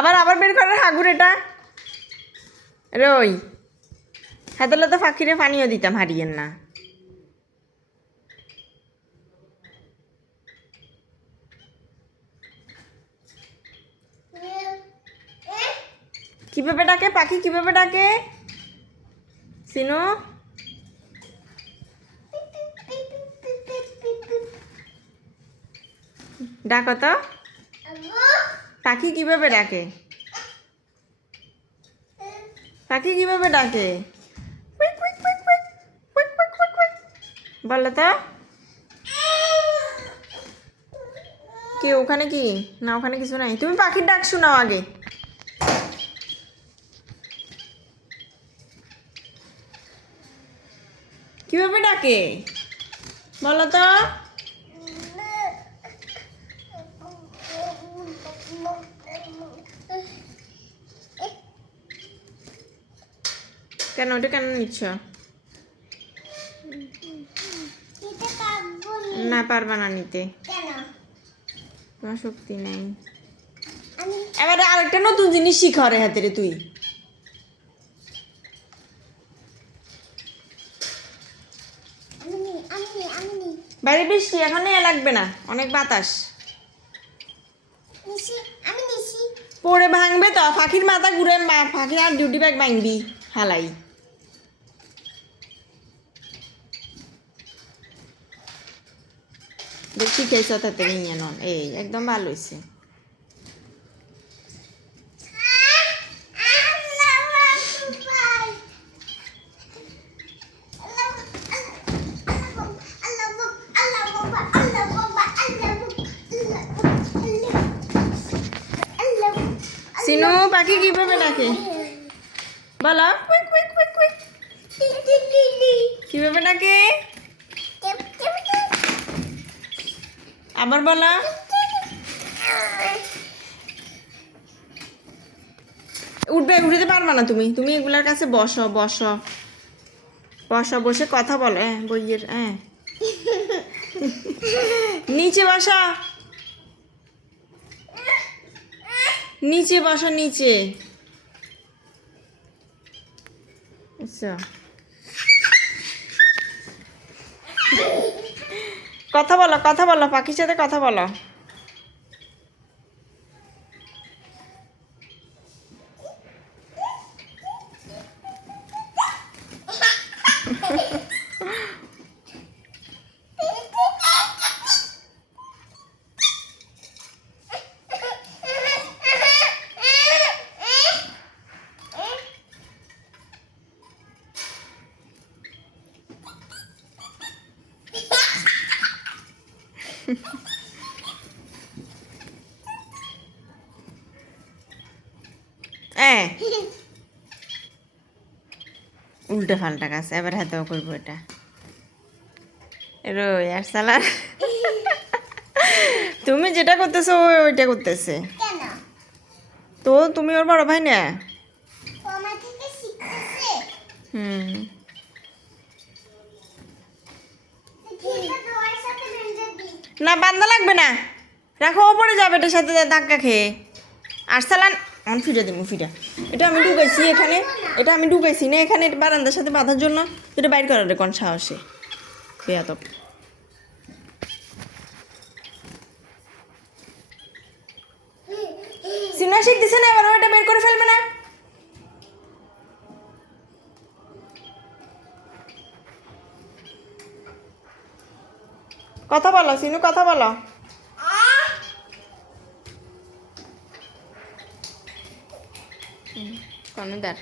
আবার আবার বের করে হাগুর এটা রই হাতলে তো ফাঁকিরে পানিও দিতাম হারিয়েন না কিভাবে ডাকে পাখি কিভাবে ডাকে সিনু ডাকো তো পাখি কিভাবে ডাকে পাখি কিভাবে ডাকে বলো তো কি ওখানে কি না ওখানে কিছু নাই তুমি পাখির ডাক শোনাও আগে কিভাবে ডাকে বলো তো কেন ওটা কেন নিচ্ছ না পারবা না নিতে তোমার শক্তি নেই এবারে আরেকটা নতুন জিনিস শিখা রে হাতে রে তুই বাইরে বৃষ্টি এখন এ লাগবে না অনেক বাতাস পরে ভাঙবে তো পাখির মাথা ঘুরে পাখির আর ডিউটি ব্যাগ ভাঙবি হালাই দেখছি খেয়েছ তাতে নিয়ে নন এই একদম ভালো হয়েছে সিনু পাখি কিভাবে ডাকে বলো কিভাবে ডাকে আবার বলো উঠতে পারবা না তুমি তুমি এগুলার কাছে বসো বসো বসো বসে কথা বলো বইয়ের নিচে বসা নিচে বসো নিচে আচ্ছা কথা বলো পাখির সাথে কথা বলো উল্টো ফাল্টা গাছ এবার হাতেও করবো এটা রই আর সালার তুমি যেটা করতেছো ওইটা করতেছে তো তুমি ওর বড় ভাই না না বান্ধা লাগবে না রাখো পড়ে যাবে এটার সাথে ধাক্কা খেয়ে আর সালান আমি ফিরে দেবো ফিরে এটা আমি ঢুকাইছি এখানে এটা আমি ঢুকাইছি না এখানে বারান্দার সাথে বাঁধার জন্য এটা বাইর করার কোন সাহসে খেয়া তো সিনেমা শিখতেছে না এবার ওটা বের করে ফেলবে না কথা বলো সিনু কথা বলো কর্ণধার